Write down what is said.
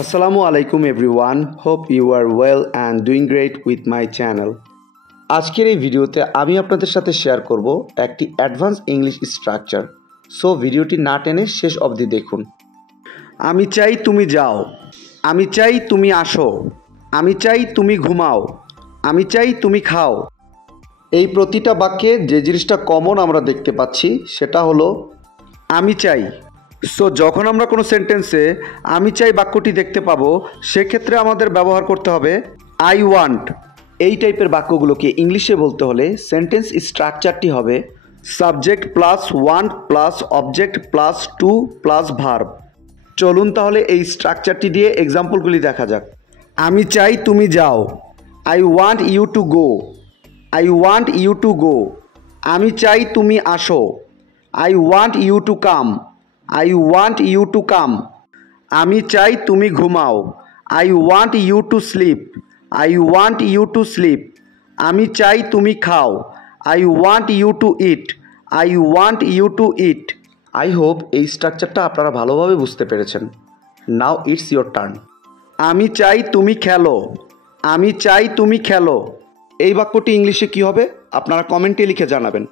Assalamu alaikum everyone. Hope you are well and doing great with my channel. আজকের এই ভিডিওতে আমি আপনাদের সাথে শেয়ার করব একটি অ্যাডভান্স ইংলিশ স্ট্রাকচার। সো ভিডিওটি না টেনে শেষ অবধি দেখুন। আমি চাই তুমি যাও, আমি চাই তুমি আসো, আমি চাই তুমি ঘুমাও, আমি চাই তুমি খাও। এই প্রতিটা বাক্যে যে জিনিসটা কমন আমরা দেখতে পাচ্ছি সেটা হলো আমি চাই। সো যখন আমরা কোনো সেন্টেন্সে আমি চাই বাক্যটি দেখতে পাবো সেক্ষেত্রে আমাদের ব্যবহার করতে হবে আই ওয়ান্ট। এই টাইপের বাক্যগুলোকে ইংলিশে বলতে হলে সেন্টেন্স স্ট্রাকচারটি হবে subject plus want plus object plus to plus verb. চলুন তাহলে এই স্ট্রাকচারটি দিয়ে এক্সাম্পলগুলি দেখা যাক। আমি চাই তুমি যাও, I want you to go, I want you to go. আমি চাই তুমি আসো, I want you to come, I want you to come. আমি চাই তুমি ঘুমাও, I want you to sleep, I want you to sleep. আমি চাই তুমি খাও, I want you to eat, I want you to eat. I hope এই স্ট্রাকচারটা আপনারা ভালোভাবে বুঝতে পেরেছেন। Now it's your turn. আমি চাই তুমি খেলো, আমি চাই তুমি খেলো। এই বাক্যটি ইংলিশে কী হবে আপনারা কমেন্টে লিখে জানাবেন।